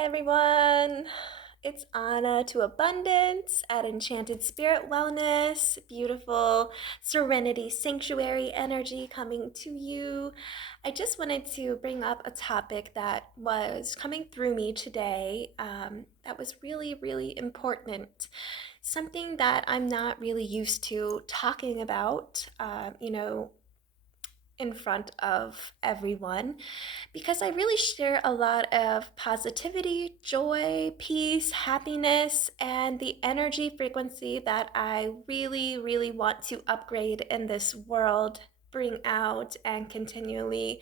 Hi, everyone. It's Anna to Abundance at Enchanted Spirit Wellness. Beautiful Serenity Sanctuary energy coming to you. I just wanted to bring up a topic that was coming through me today that was really, really important. Something that I'm not really used to talking about, in front of everyone because I really share a lot of positivity, joy, peace, happiness, and the energy frequency that I really, really want to upgrade in this world, bring out, and continually,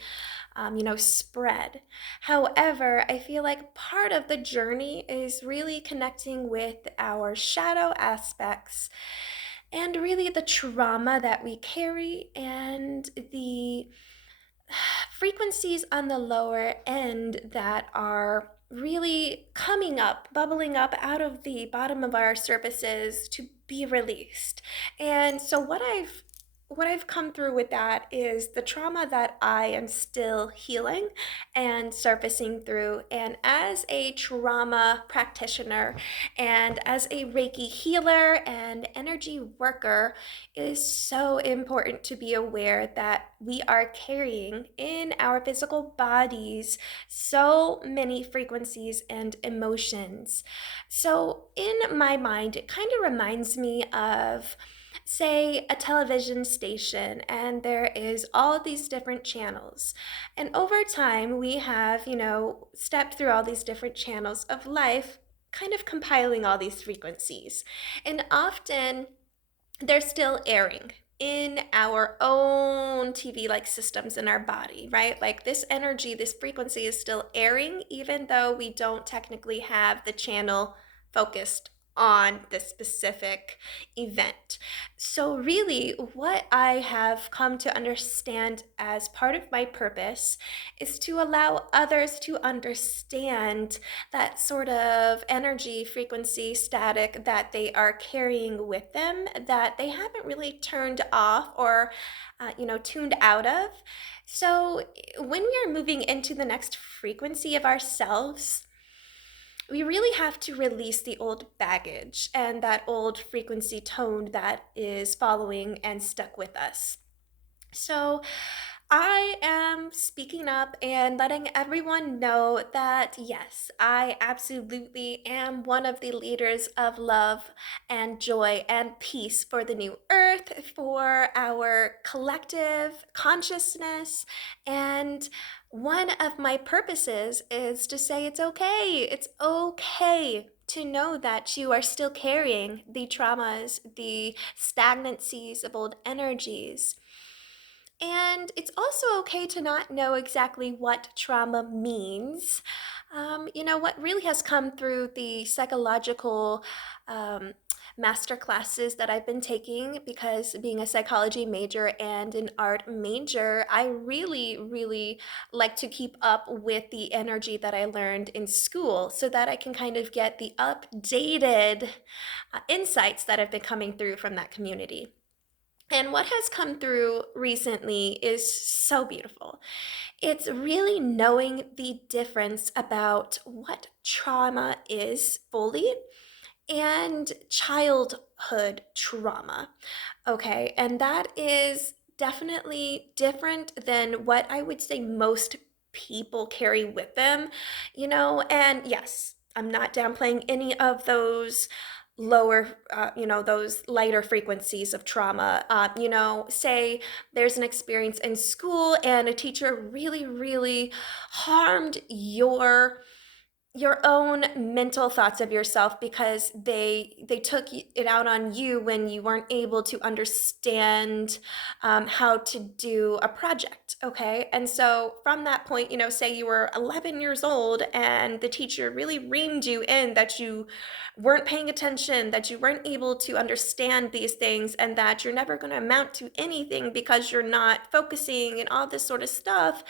spread. However, I feel like part of the journey is really connecting with our shadow aspects and really the trauma that we carry and the frequencies on the lower end that are really coming up, bubbling up out of the bottom of our surfaces to be released. And so what I've come through with that is the trauma that I am still healing and surfacing through. And as a trauma practitioner and as a Reiki healer and energy worker, it is so important to be aware that we are carrying in our physical bodies so many frequencies and emotions. So, in my mind, it kind of reminds me of, say, a television station, and there is all of these different channels. And over time, we have, stepped through all these different channels of life, kind of compiling all these frequencies. And often, they're still airing in our own TV like systems in our body, right? Like this energy, this frequency is still airing, even though we don't technically have the channel focused on the specific event. So, really, what I have come to understand as part of my purpose is to allow others to understand that sort of energy, frequency, static that they are carrying with them that they haven't really turned off or, tuned out of. So when we are moving into the next frequency of ourselves, we really have to release the old baggage and that old frequency tone that is following and stuck with us. So, I am speaking up and letting everyone know that yes, I absolutely am one of the leaders of love and joy and peace for the new earth, for our collective consciousness. And one of my purposes is to say it's okay. It's okay to know that you are still carrying the traumas, the stagnancies of old energies, and it's also okay to not know exactly what trauma means. What really has come through the psychological um, master classes that I've been taking, because being a psychology major and an art major, I really, really like to keep up with the energy that I learned in school so that I can kind of get the updated insights that have been coming through from that community. And what has come through recently is so beautiful. It's really knowing the difference about what trauma is fully and childhood trauma. Okay. And that is definitely different than what I would say most people carry with them, and yes, I'm not downplaying any of those lower, those lighter frequencies of trauma. Say there's an experience in school and a teacher really, really harmed your own mental thoughts of yourself because they took it out on you when you weren't able to understand how to do a project. Okay, and so from that point, say you were 11 years old and the teacher really reamed you in that you weren't paying attention, that you weren't able to understand these things, and that you're never going to amount to anything because you're not focusing and all this sort of stuff.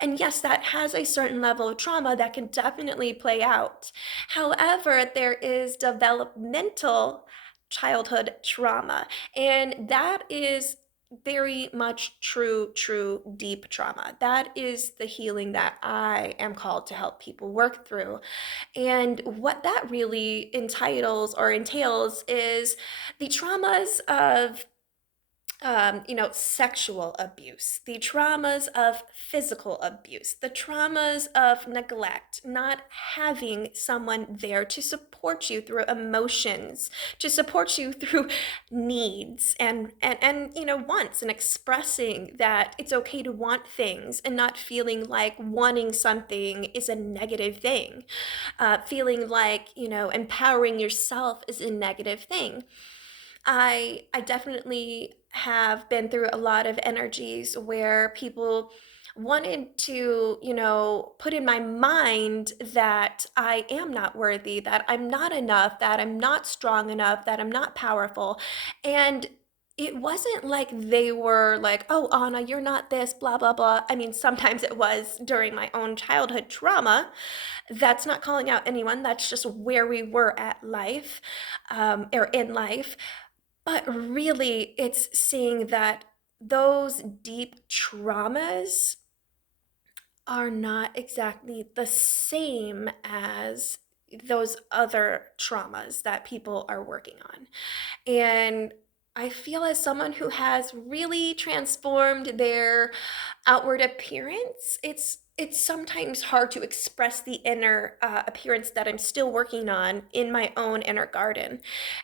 And yes, that has a certain level of trauma that can definitely play out. However, there is developmental childhood trauma, and that is very much true, deep trauma. That is the healing that I am called to help people work through. And what that really entitles or entails is the traumas of sexual abuse, the traumas of physical abuse, the traumas of neglect, not having someone there to support you through emotions, to support you through needs and wants, and expressing that it's okay to want things and not feeling like wanting something is a negative thing, feeling like, empowering yourself is a negative thing. I definitely have been through a lot of energies where people wanted to, put in my mind that I am not worthy, that I'm not enough, that I'm not strong enough, that I'm not powerful. And it wasn't like they were like, oh, Anna, you're not this, blah, blah, blah. I mean, sometimes it was during my own childhood trauma. That's not calling out anyone. That's just where we were at life, or in life. But really, it's seeing that those deep traumas are not exactly the same as those other traumas that people are working on. And I feel as someone who has really transformed their outward appearance, it's sometimes hard to express the inner appearance that I'm still working on in my own inner garden.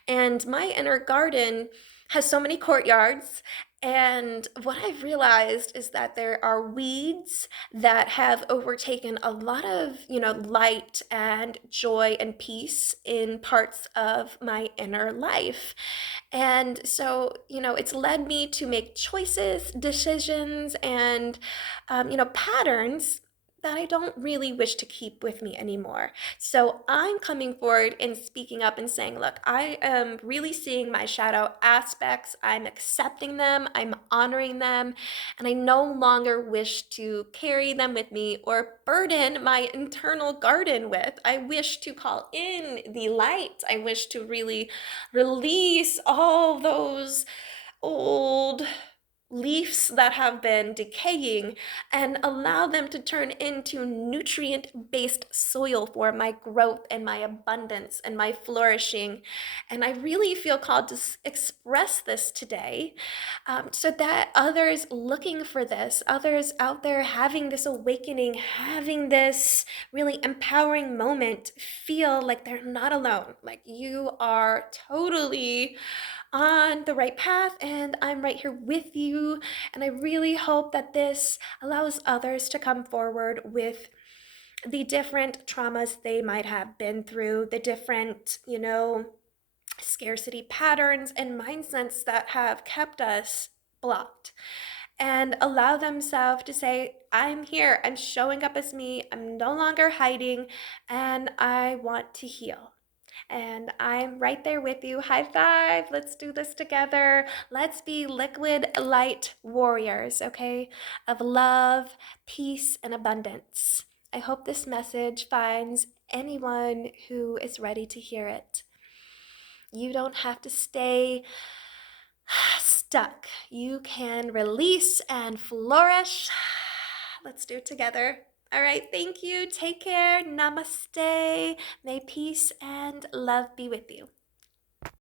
And my inner garden has so many courtyards. And what I've realized is that there are weeds that have overtaken a lot of, light and joy and peace in parts of my inner life. And so, it's led me to make choices, decisions, and, patterns that I don't really wish to keep with me anymore. So I'm coming forward and speaking up and saying, look, I am really seeing my shadow aspects. I'm accepting them, I'm honoring them, and I no longer wish to carry them with me or burden my internal garden with. I wish to call in the light. I wish to really release all those old leaves that have been decaying and allow them to turn into nutrient based soil for my growth and my abundance and my flourishing. And I really feel called to express this today, so that others looking for this, others out there having this awakening, having this really empowering moment, feel like they're not alone. Like you are totally on the right path, and I'm right here with you. And I really hope that this allows others to come forward with the different traumas they might have been through, the different, scarcity patterns and mindsets that have kept us blocked, and allow themselves to say, I'm here, I'm showing up as me, I'm no longer hiding, and I want to heal. And I'm right there with you. High five. Let's do this together. Let's be liquid light warriors, okay? Of love, peace, and abundance. I hope this message finds anyone who is ready to hear it. You don't have to stay stuck. You can release and flourish. Let's do it together. All right, thank you. Take care. Namaste. May peace and love be with you.